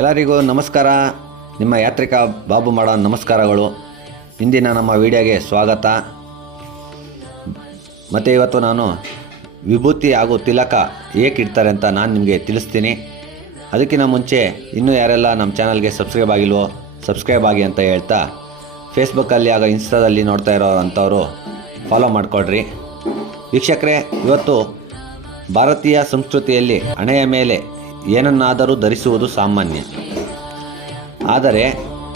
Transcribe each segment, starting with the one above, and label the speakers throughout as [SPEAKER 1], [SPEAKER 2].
[SPEAKER 1] ಎಲ್ಲರಿಗೂ ನಮಸ್ಕಾರ. ನಿಮ್ಮ ಯಾತ್ರಿಕ ಬಾಬು ಮಾಡೋ ನಮಸ್ಕಾರಗಳು. ಇಂದಿನ ನಮ್ಮ ವಿಡಿಯೋಗೆ ಸ್ವಾಗತ. ಮತ್ತು ಇವತ್ತು ನಾನು ವಿಭೂತಿ ಹಾಗೂ ತಿಲಕ ಏಕೆ ಇಡ್ತಾರೆ ಅಂತ ನಾನು ನಿಮಗೆ ತಿಳಿಸ್ತೀನಿ. ಅದಕ್ಕಿಂತ ಮುಂಚೆ ಇನ್ನೂ ಯಾರೆಲ್ಲ ನಮ್ಮ ಚಾನಲ್ಗೆ ಸಬ್ಸ್ಕ್ರೈಬ್ ಆಗಿಲ್ವೋ, ಸಬ್ಸ್ಕ್ರೈಬ್ ಆಗಿ ಅಂತ ಹೇಳ್ತಾ ಫೇಸ್ಬುಕ್ಕಲ್ಲಿ ಆಗ ಇನ್ಸ್ಟಾದಲ್ಲಿ ನೋಡ್ತಾ ಇರೋ ಅಂಥವರು ಫಾಲೋ ಮಾಡಿಕೊಡ್ರಿ ವೀಕ್ಷಕರೇ, ಇವತ್ತು ಭಾರತೀಯ ಸಂಸ್ಕೃತಿಯಲ್ಲಿ ಹಣೆಯ ಮೇಲೆ ಏನನ್ನಾದರೂ ಧರಿಸುವುದು ಸಾಮಾನ್ಯ. ಆದರೆ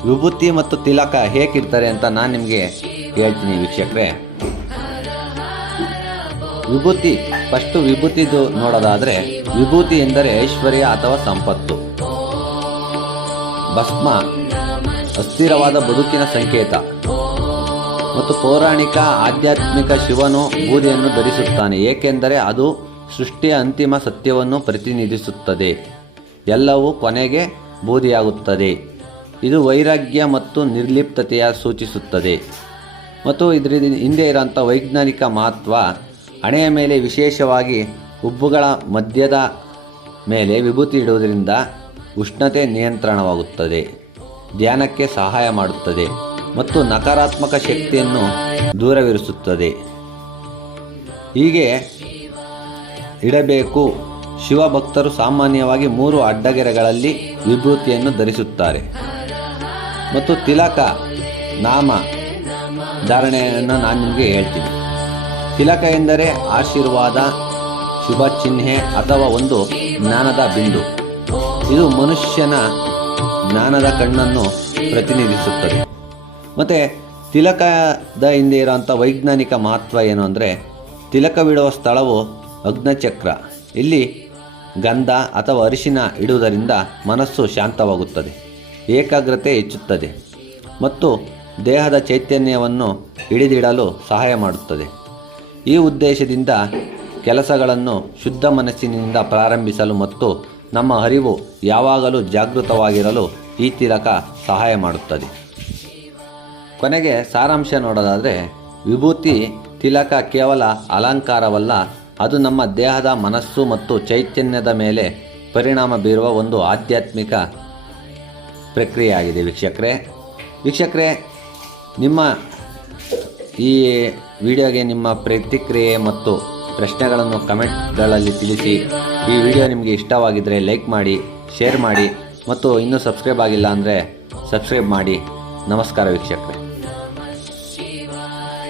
[SPEAKER 1] ವಿಭೂತಿ ಮತ್ತು ತಿಲಕ ಹೇಗಿರ್ತಾರೆ ಅಂತ ನಾನು ನಿಮಗೆ ಹೇಳ್ತೀನಿ ವೀಕ್ಷಕರೇ. ವಿಭೂತಿ, ಫಸ್ಟು ವಿಭೂತಿದು ನೋಡೋದಾದರೆ ವಿಭೂತಿ ಎಂದರೆ ಐಶ್ವರ್ಯ ಅಥವಾ ಸಂಪತ್ತು. ಭಸ್ಮ, ಅಸ್ಥಿರವಾದ ಬದುಕಿನ ಸಂಕೇತ. ಮತ್ತು ಪೌರಾಣಿಕ ಆಧ್ಯಾತ್ಮಿಕ ಶಿವನು ಬೂದಿಯನ್ನು ಧರಿಸುತ್ತಾನೆ. ಏಕೆಂದರೆ ಅದು ಸೃಷ್ಟಿಯ ಅಂತಿಮ ಸತ್ಯವನ್ನು ಪ್ರತಿನಿಧಿಸುತ್ತದೆ. ಎಲ್ಲವೂ ಕೊನೆಗೆ ಬೂದಿಯಾಗುತ್ತದೆ ಇದು ವೈರಾಗ್ಯ ಮತ್ತು ನಿರ್ಲಿಪ್ತತೆಯ ಸೂಚಿಸುತ್ತದೆ. ಮತ್ತು ಇದರ ಹಿಂದೆ ಇರೋಂಥ ವೈಜ್ಞಾನಿಕ ಮಹತ್ವ, ಹಣೆಯ ಮೇಲೆ ವಿಶೇಷವಾಗಿ ಉಬ್ಬುಗಳ ಮಧ್ಯದ ಮೇಲೆ ವಿಭೂತಿ ಇಡುವುದರಿಂದ ಉಷ್ಣತೆ ನಿಯಂತ್ರಣವಾಗುತ್ತದೆ. ಧ್ಯಾನಕ್ಕೆ ಸಹಾಯ ಮಾಡುತ್ತದೆ ಮತ್ತು ನಕಾರಾತ್ಮಕ ಶಕ್ತಿಯನ್ನು ದೂರವಿರಿಸುತ್ತದೆ. ಹೀಗೆ ಇಡಬೇಕು. ಶಿವಭಕ್ತರು ಸಾಮಾನ್ಯವಾಗಿ ಮೂರು ಅಡ್ಡಗೆರೆಗಳಲ್ಲಿ ವಿಭೂತಿಯನ್ನು ಧರಿಸುತ್ತಾರೆ. ಮತ್ತು ತಿಲಕ, ನಾಮ ಧಾರಣೆಯನ್ನು ನಾನು ನಿಮಗೆ ಹೇಳ್ತೀನಿ. ತಿಲಕ ಎಂದರೆ ಆಶೀರ್ವಾದ, ಶುಭ ಚಿಹ್ನೆ ಅಥವಾ ಒಂದು ಜ್ಞಾನದ ಬಿಂದು. ಇದು ಮನುಷ್ಯನ ಜ್ಞಾನದ ಕಣ್ಣನ್ನು ಪ್ರತಿನಿಧಿಸುತ್ತದೆ. ಮತ್ತು ತಿಲಕದ ಹಿಂದೆ ಇರೋಂಥ ವೈಜ್ಞಾನಿಕ ಮಹತ್ವ ಏನು ಅಂದರೆ, ತಿಲಕವಿಡುವ ಸ್ಥಳವು ಅಗ್ನಚಕ್ರ. ಇಲ್ಲಿ ಗಂಧ ಅಥವಾ ಅರಿಶಿನ ಇಡುವುದರಿಂದ ಮನಸ್ಸು ಶಾಂತವಾಗುತ್ತದೆ, ಏಕಾಗ್ರತೆ ಹೆಚ್ಚುತ್ತದೆ ಮತ್ತು ದೇಹದ ಚೈತನ್ಯವನ್ನು ಹಿಡಿದಿಡಲು ಸಹಾಯ ಮಾಡುತ್ತದೆ. ಈ ಉದ್ದೇಶದಿಂದ ಕೆಲಸಗಳನ್ನು ಶುದ್ಧ ಮನಸ್ಸಿನಿಂದ ಪ್ರಾರಂಭಿಸಲು ಮತ್ತು ನಮ್ಮ ಅರಿವು ಯಾವಾಗಲೂ ಜಾಗೃತವಾಗಿರಲು ಈ ತಿಲಕ ಸಹಾಯ ಮಾಡುತ್ತದೆ. ಕೊನೆಗೆ ಸಾರಾಂಶ ನೋಡೋದಾದರೆ, ವಿಭೂತಿ ತಿಲಕ ಕೇವಲ ಅಲಂಕಾರವಲ್ಲ ಅದು ನಮ್ಮ ದೇಹದ ಮನಸ್ಸು ಮತ್ತು ಚೈತನ್ಯದ ಮೇಲೆ ಪರಿಣಾಮ ಬೀರುವ ಒಂದು ಆಧ್ಯಾತ್ಮಿಕ ಪ್ರಕ್ರಿಯೆಯಾಗಿದೆ ವೀಕ್ಷಕರೇ. ವೀಕ್ಷಕರೇ, ನಿಮ್ಮ ಈ ವಿಡಿಯೋಗೆ ನಿಮ್ಮ ಪ್ರತಿಕ್ರಿಯೆ ಮತ್ತು ಪ್ರಶ್ನೆಗಳನ್ನು ಕಮೆಂಟ್ಗಳಲ್ಲಿ ತಿಳಿಸಿ. ಈ ವಿಡಿಯೋ ನಿಮಗೆ ಇಷ್ಟವಾಗಿದ್ದರೆ ಲೈಕ್ ಮಾಡಿ, ಶೇರ್ ಮಾಡಿ ಮತ್ತು ಇನ್ನೂ ಸಬ್ಸ್ಕ್ರೈಬ್ ಆಗಿಲ್ಲ ಅಂದರೆ ಸಬ್ಸ್ಕ್ರೈಬ್ ಮಾಡಿ. ನಮಸ್ಕಾರ ವೀಕ್ಷಕರೇ.